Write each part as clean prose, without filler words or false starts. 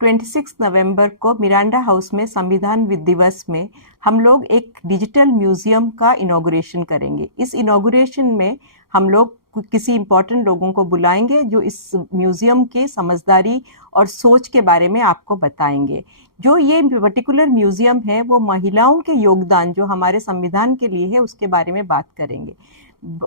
26 नवंबर को Miranda house में संविधान दिवस में हम लोग एक डिजिटल म्यूजियम का इनॉग्रेशन करेंगे। इस इनॉग्रेशन में हम लोग किसी इंपॉर्टेंट लोगों को बुलाएंगे जो इस म्यूजियम के समझदारी और सोच के बारे में आपको बताएंगे। जो ये पर्टिकुलर म्यूजियम है वो महिलाओं के योगदान जो हमारे संविधान के लिए है उसके बारे में बात करेंगे।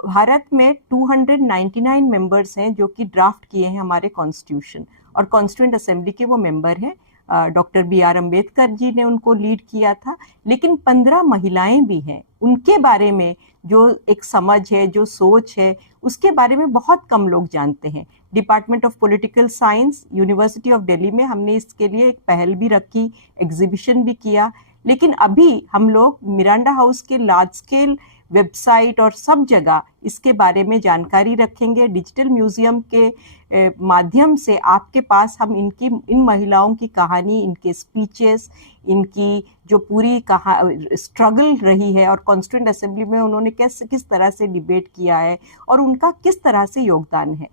भारत में 299 मेंबर्स हैं जो कि ड्राफ्ट किए हैं हमारे कॉन्स्टिट्यूशन, और कॉन्स्टिट्यूएंट असेंबली के वो मेंबर हैं। डॉक्टर BR अम्बेडकर जी ने उनको लीड किया था। लेकिन 15 महिलाएं भी हैं, उनके बारे में जो एक समझ है, जो सोच है, उसके बारे में बहुत कम लोग जानते हैं। Department of political science, university of Delhi में हमने इसके लिए एक पहल भी रखी, एग्जीबिशन भी किया। लेकिन अभी हम लोग मिरांडा हाउस के लार्ज स्केल वेबसाइट और सब जगह इसके बारे में जानकारी रखेंगे। डिजिटल म्यूजियम के माध्यम से आपके पास हम इन महिलाओं की कहानी, इनके स्पीचेस, इनकी जो पूरी स्ट्रगल रही है और कॉन्स्टिट्यूएंट असेंबली में उन्होंने किस तरह से डिबेट किया है और उनका किस तरह से योगदान है।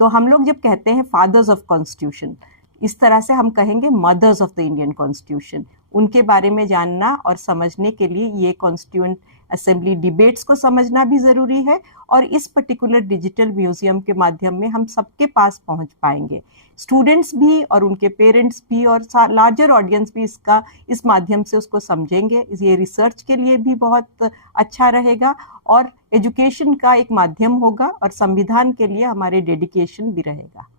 तो हम लोग जब कहते हैं फादर्स ऑफ कॉन्स्टिट्यूशन, इस तरह से हम कहेंगे mothers of the Indian constitution. उनके बारे में जानना और समझने के लिए ये कॉन्स्टिट्यूएंट असेंबली डिबेट्स को समझना भी जरूरी है, और इस पर्टिकुलर डिजिटल म्यूजियम के माध्यम में हम सबके पास पहुंच पाएंगे। स्टूडेंट्स भी और उनके पेरेंट्स भी और लार्जर ऑडियंस भी इस माध्यम से उसको समझेंगे। ये रिसर्च के लिए भी बहुत अच्छा रहेगा और एजुकेशन का एक माध्यम होगा, और संविधान के लिए हमारे डेडिकेशन भी रहेगा।